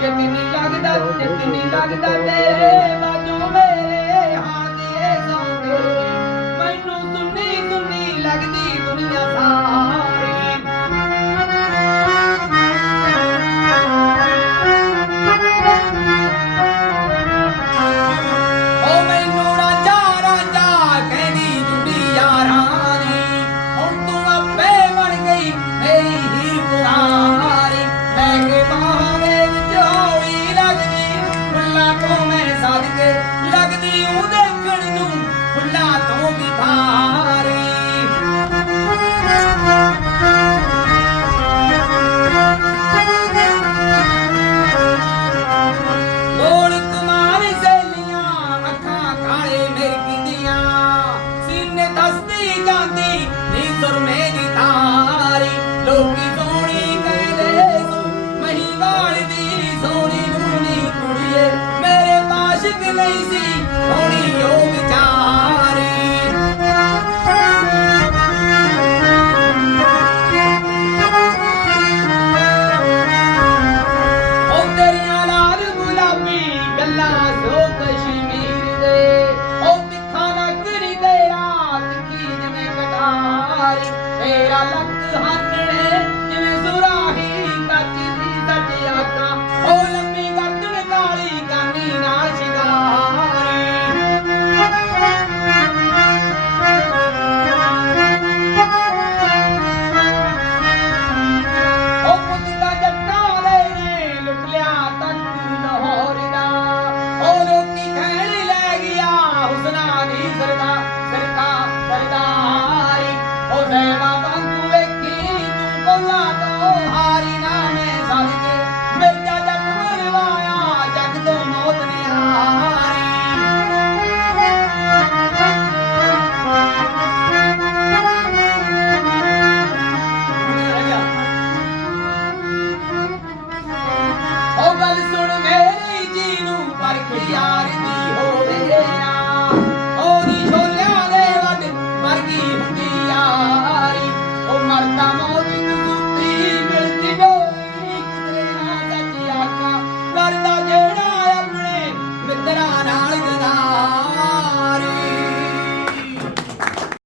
ਜਤਨੀ ਲੱਗਦਾ ਜਤਨੀ ਲੱਗਦਾ ਤੇਰੇ ਲੱਗਦੀ ਉਹਦੇ ਕਣ ਨੂੰ ਫੁੱਲਾ ਤੋਂ ਵੀ ਭਾਰੀ। ਗੋਲ ਕੁਮਾਰ ਸੇਲੀਆਂ ਅੱਖਾਂ ਕਾਲੇ ਮਿਰਕਦੀਆਂ ਸੀਨੇ ਦੱਸਦੀ ਜਾਂਦੀ ਨੀ ਸੁਰ ਮੇਰੀ ਧਾਰੀ ਲੋਕੀ ਜਗਤ ਲਈ ਸੀ, ਹੋਣੀ ਯੋਗ ਚਾਰੀ। ਉਹ ਤੇਰੀਆਂ ਲਾਲ ਗੁਲਾਬੀ ਗੱਲਾਂ ਸੋ ਕਸ਼ਮੀਰ ਦੇ। ਉਹ ਤਿੱਖਾ ਨਾ ਕਰੀ ਦੇ ਰਾਤ ਕੀ ਜਿਵੇਂ ਕਟਾਰੀ। ਤੇਰਾ ਲੱਕ ਹਾਨਣੇ